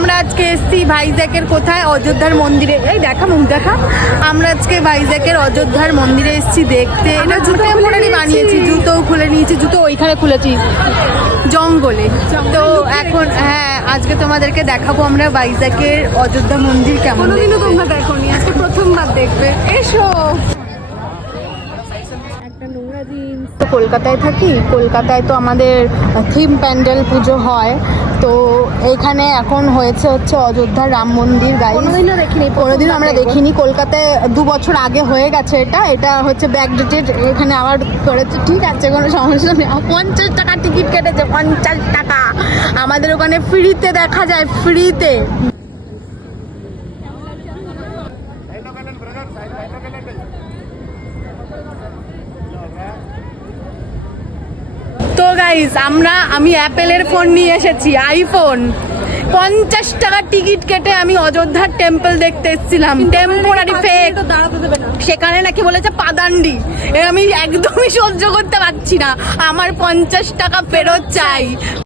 আমরা আজকে এসেছি ভাইজ্যাকের কোথায়, অযোধ্যার মন্দিরে। এই দেখা, মুখ দেখা। আমরা আজকে ভাইজ্যাকের অযোধ্যার মন্দিরে এসেছি দেখতে। এটা জুতো টেম্পোরারি বানিয়েছি, জুতোও খুলে নিয়েছি, জুতো ওইখানে খুলেছি জঙ্গলে। তো এখন হ্যাঁ, আজকে তোমাদেরকে দেখাবো আমরা ভাইজ্যাকের অযোধ্যা মন্দির কেমন। কোনোদিনও তোমরা দেখোনি, আজকে প্রথমবার দেখবে। এসো। তো কলকাতায় থাকি, কলকাতায় তো আমাদের থিম প্যান্ডেল পুজো হয়। তো এইখানে এখন হচ্ছে অযোধ্যার রাম মন্দির। কোনোদিনও দেখিনি, কোনোদিনও আমরা দেখিনি। কলকাতায় 2 বছর আগে হয়ে গেছে। এটা হচ্ছে ব্যাকডেটেড, এখানে আবার করেছে। ঠিক আছে, কোনো সমস্যা নেই। 50 টাকা টিকিট কেটেছে, 50 টাকা। আমাদের ওখানে ফ্রিতে দেখা যায়, ফ্রিতে। তো গাইস, আমি অ্যাপেলের ফোন নিয়ে এসেছি, আইফোন। 50 টাকা টিকিট কেটে আমি অযোধ্যার টেম্পল দেখতে এসেছিলাম, টেম্পোরারি ফেক। সেখানে নাকি বলেছে পাদান্ডি। আমি একদমই সহ্য করতে পারছি না, আমার 50 টাকা ফেরত চাই।